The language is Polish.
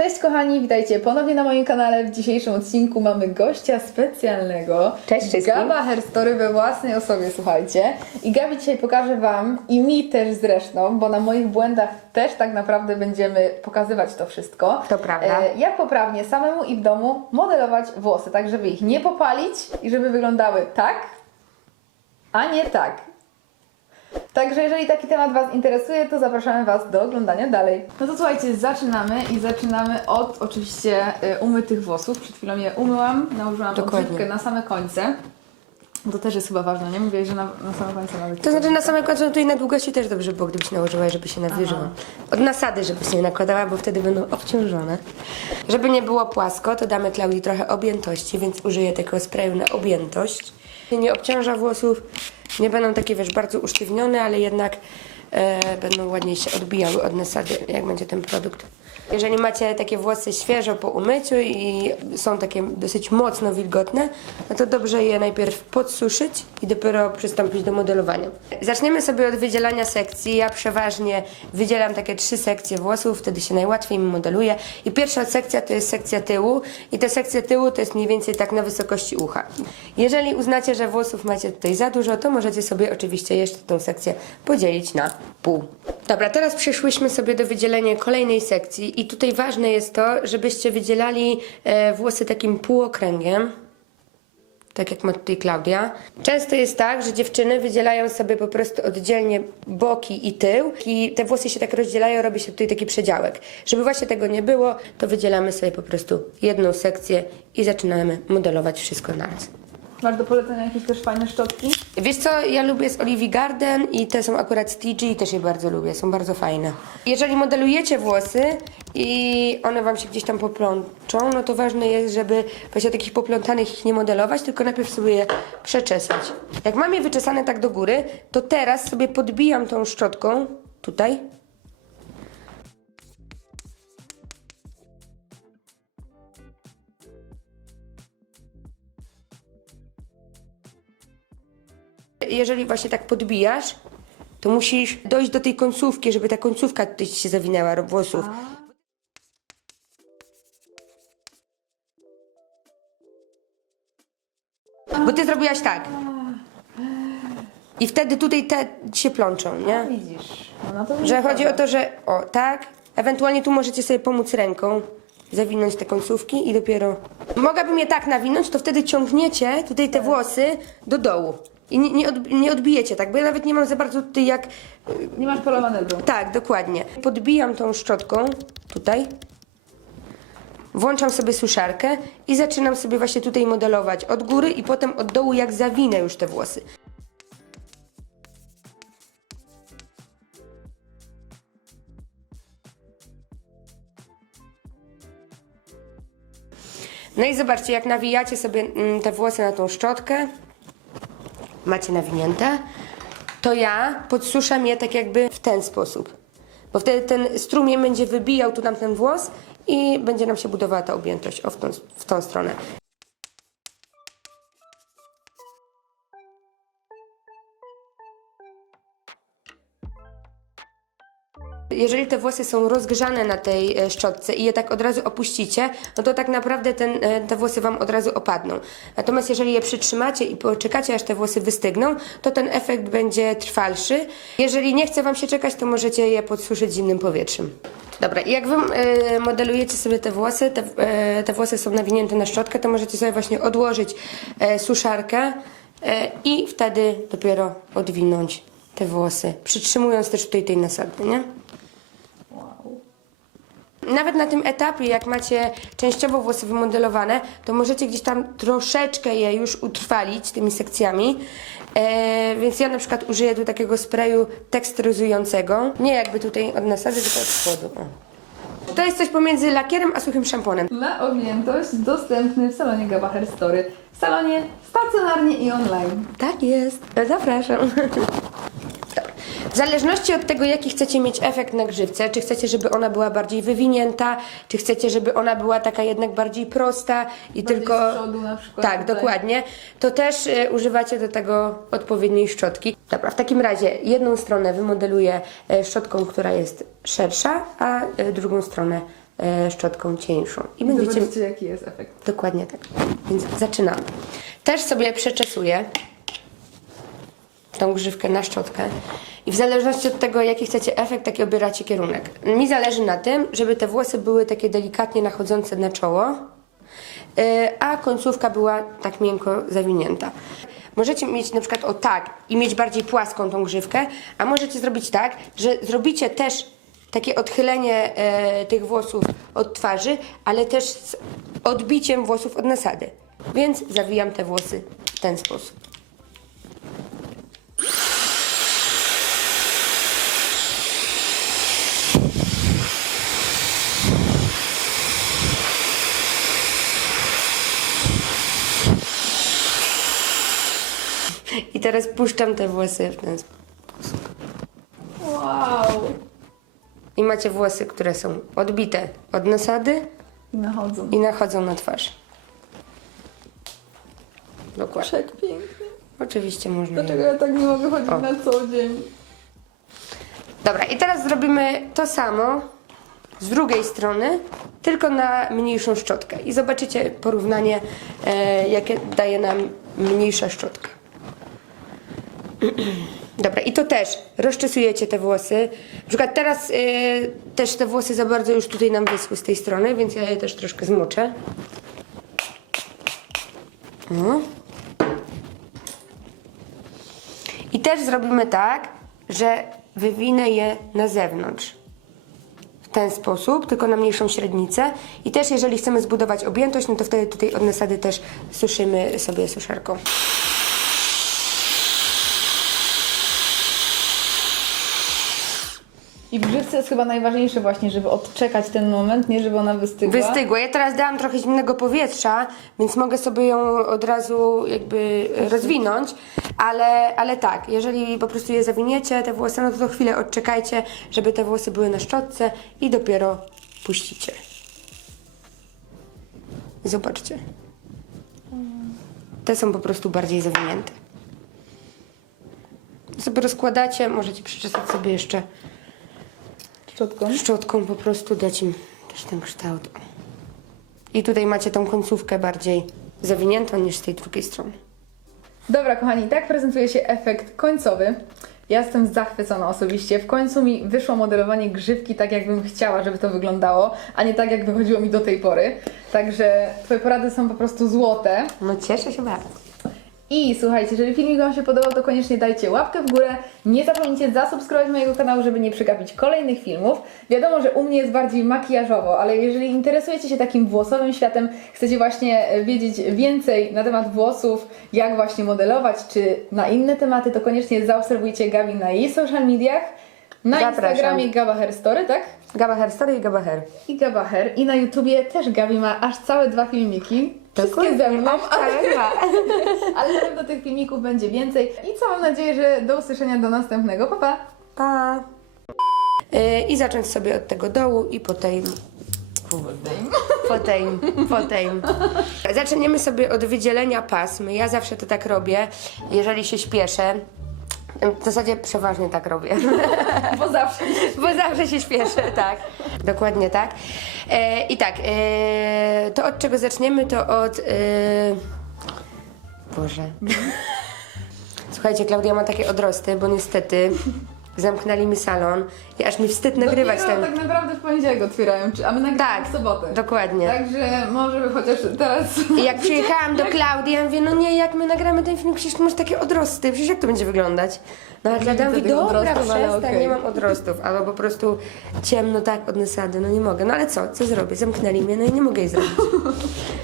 Cześć kochani, witajcie ponownie na moim kanale. W dzisiejszym odcinku mamy gościa specjalnego. Cześć wszystkim. Gaba Hairstory we własnej osobie, słuchajcie. I Gabi dzisiaj pokaże Wam, i mi też zresztą, bo na moich błędach też tak naprawdę będziemy pokazywać to wszystko. To prawda. Jak poprawnie samemu i w domu modelować włosy, tak żeby ich nie popalić i żeby wyglądały tak, a nie tak. Także jeżeli taki temat Was interesuje, to zapraszamy Was do oglądania dalej. No to słuchajcie, zaczynamy od oczywiście umytych włosów. Przed chwilą je umyłam, nałożyłam odżywkę na same końce. To też jest chyba ważne, nie? Mówię, że na same końce nawet. To znaczy na samym końcu tutaj na długości też dobrze było, gdybyś nałożyła, żeby się nawilżyło. Od nasady, żebyś nie nakładała, bo wtedy będą obciążone. Żeby nie było płasko, to damy Klaudii trochę objętości, więc użyję tego sprayu na objętość. Nie obciąża włosów, nie będą takie, wiesz, bardzo usztywnione, ale jednak będą ładniej się odbijały od nasady, jak będzie ten produkt. Jeżeli macie takie włosy świeżo po umyciu i są takie dosyć mocno wilgotne, no to dobrze je najpierw podsuszyć i dopiero przystąpić do modelowania. Zaczniemy sobie od wydzielania sekcji. Ja przeważnie wydzielam takie 3 sekcje włosów, wtedy się najłatwiej mi modeluje. I pierwsza sekcja to jest sekcja tyłu i ta sekcja tyłu to jest mniej więcej tak na wysokości ucha. Jeżeli uznacie, że włosów macie tutaj za dużo, to możecie sobie oczywiście jeszcze tą sekcję podzielić na pół. Dobra, teraz przeszłyśmy sobie do wydzielenia kolejnej sekcji i tutaj ważne jest to, żebyście wydzielali włosy takim półokręgiem, tak jak ma tutaj Klaudia. Często jest tak, że dziewczyny wydzielają sobie po prostu oddzielnie boki i tył i te włosy się tak rozdzielają, robi się tutaj taki przedziałek. Żeby właśnie tego nie było, to wydzielamy sobie po prostu jedną sekcję i zaczynamy modelować wszystko naraz. Masz do polecenia jakieś też fajne szczotki? Wiesz co, ja lubię z Olivia Garden i te są akurat z TG i też je bardzo lubię, są bardzo fajne. Jeżeli modelujecie włosy i one Wam się gdzieś tam poplączą, no to ważne jest, żeby właśnie takich poplątanych ich nie modelować, tylko najpierw sobie je przeczesać. Jak mam je wyczesane tak do góry, to teraz sobie podbijam tą szczotką tutaj. Jeżeli właśnie tak podbijasz, to musisz dojść do tej końcówki, żeby ta końcówka tutaj się zawinęła włosów. Bo ty zrobiłaś tak. I wtedy tutaj te się plączą, nie? Widzisz. No to Że chodzi o to, że o tak, ewentualnie tu możecie sobie pomóc ręką, zawinąć te końcówki i dopiero... Mogłabym je tak nawinąć, to wtedy ciągniecie tutaj te włosy do dołu. I nie odbijecie tak, bo ja nawet nie mam za bardzo tutaj jak... Nie masz pola manewru. Tak, dokładnie. Podbijam tą szczotką tutaj. Włączam sobie suszarkę i zaczynam sobie właśnie tutaj modelować od góry i potem od dołu, jak zawinę już te włosy. No i zobaczcie, jak nawijacie sobie te włosy na tą szczotkę, macie nawinięte, to ja podsuszam je tak jakby w ten sposób. Bo wtedy ten strumień będzie wybijał tu nam ten włos i będzie nam się budowała ta objętość w tą stronę. Jeżeli te włosy są rozgrzane na tej szczotce i je tak od razu opuścicie, no to tak naprawdę te włosy Wam od razu opadną. Natomiast jeżeli je przytrzymacie i poczekacie, aż te włosy wystygną, to ten efekt będzie trwalszy. Jeżeli nie chce Wam się czekać, to możecie je podsuszyć zimnym powietrzem. Dobra, i jak Wy modelujecie sobie te włosy, te włosy są nawinięte na szczotkę, to możecie sobie właśnie odłożyć suszarkę i wtedy dopiero odwinąć te włosy, przytrzymując też tutaj tej nasady, nie? Nawet na tym etapie, jak macie częściowo włosy wymodelowane, to możecie gdzieś tam troszeczkę je już utrwalić tymi sekcjami. Więc ja na przykład użyję tu takiego sprayu teksturyzującego. Nie jakby tutaj od nasady, tylko od spodu. O. To jest coś pomiędzy lakierem a suchym szamponem. Na objętość dostępny w salonie Gaba Hairstory. W salonie stacjonarnie i online. Tak jest. Zapraszam. Dobra. W zależności od tego, jaki chcecie mieć efekt na grzywce, czy chcecie, żeby ona była bardziej wywinięta, czy chcecie, żeby ona była taka jednak bardziej prosta i Bardziej tylko... z przodu na przykład. Tak, tutaj. dokładnie. To też używacie do tego odpowiedniej szczotki. Dobra, w takim razie jedną stronę wymodeluję szczotką, która jest szersza, a drugą stronę szczotką cieńszą. I Zobaczcie, jaki jest efekt. Dokładnie tak. Więc zaczynamy. Też sobie przeczesuję tą grzywkę na szczotkę. I w zależności od tego, jaki chcecie efekt, taki obieracie kierunek. Mi zależy na tym, żeby te włosy były takie delikatnie nachodzące na czoło, a końcówka była tak miękko zawinięta. Możecie mieć na przykład o tak i mieć bardziej płaską tą grzywkę, a możecie zrobić tak, że zrobicie też takie odchylenie tych włosów od twarzy, ale też z odbiciem włosów od nasady. Więc zawijam te włosy w ten sposób. I teraz puszczam te włosy w ten sposób. Wow! I macie włosy, które są odbite od nasady Nachodzą. i nachodzą na twarz. Dokładnie. Jak pięknie. Oczywiście można. Dlaczego ja tak nie mogę chodzić O. na co dzień? Dobra, i teraz zrobimy to samo z drugiej strony, tylko na mniejszą szczotkę. I zobaczycie porównanie, jakie daje nam mniejsza szczotka. Dobra, i to też rozczesujecie te włosy. Na przykład teraz też te włosy za bardzo już tutaj nam wyschły z tej strony, więc ja je też troszkę zmoczę. No. I też zrobimy tak, że wywinę je na zewnątrz. W ten sposób, tylko na mniejszą średnicę. I też jeżeli chcemy zbudować objętość, no to wtedy tutaj od nasady też suszymy sobie suszarką. I w grzywce jest chyba najważniejsze właśnie, żeby odczekać ten moment, nie żeby ona wystygła. Wystygła. Ja teraz dałam trochę zimnego powietrza, więc mogę sobie ją od razu jakby rozwinąć, ale tak, jeżeli po prostu je zawiniecie, te włosy, no to chwilę odczekajcie, żeby te włosy były na szczotce i dopiero puścicie. Zobaczcie. Te są po prostu bardziej zawinięte. Sobie rozkładacie, możecie przeczesać sobie jeszcze Szczotką. szczotką, po prostu dać im też ten kształt. I tutaj macie tą końcówkę bardziej zawiniętą niż z tej drugiej strony. Dobra, kochani, tak prezentuje się efekt końcowy. Ja jestem zachwycona osobiście. W końcu mi wyszło modelowanie grzywki tak, jakbym chciała, żeby to wyglądało, a nie tak, jak wychodziło mi do tej pory. Także Twoje porady są po prostu złote. No cieszę się bardzo. I słuchajcie, jeżeli filmik Wam się podobał, to koniecznie dajcie łapkę w górę. Nie zapomnijcie zasubskrybować mojego kanału, żeby nie przegapić kolejnych filmów. Wiadomo, że u mnie jest bardziej makijażowo, ale jeżeli interesujecie się takim włosowym światem, chcecie właśnie wiedzieć więcej na temat włosów, jak właśnie modelować, czy na inne tematy, to koniecznie zaobserwujcie Gabi na jej social mediach. Na Zapraszam. Instagramie Gaba Hair Story, tak? Gaba Hair Story i Gaba Hair. I Gaba Hair. I na YouTubie też Gabi ma aż całe 2 filmiki. Wszystkie ze mną, ale na pewno tych filmików będzie więcej. I co, mam nadzieję, że do usłyszenia do następnego. Pa, pa! Pa! I zacząć sobie od tego dołu i po tej... Po tej. Zaczniemy sobie od wydzielenia pasm. Ja zawsze to tak robię, jeżeli się śpieszę. W zasadzie przeważnie tak robię. Bo zawsze. Bo zawsze się śpieszę, tak. Dokładnie tak. I tak, to od czego zaczniemy, to od... Boże. Słuchajcie, Klaudia ma takie odrosty, bo niestety zamknęli mi salon i aż mi wstyd nagrywać Dopiero ten... tak naprawdę w poniedziałek otwierają, a my nagrywamy Tak, w sobotę. dokładnie. Także może by chociaż teraz... I jak przyjechałam do Klaudii, ja mówię, no nie, jak my nagramy ten film, przecież ty masz takie odrosty, przecież jak to będzie wyglądać? No ale Klaudia widzę mówi, tych dobra, odrostów, ale przestań, okej. nie mam odrostów, albo po prostu ciemno tak od nasady, no nie mogę. No ale co zrobię? Zamknęli mnie, no i nie mogę jej zrobić.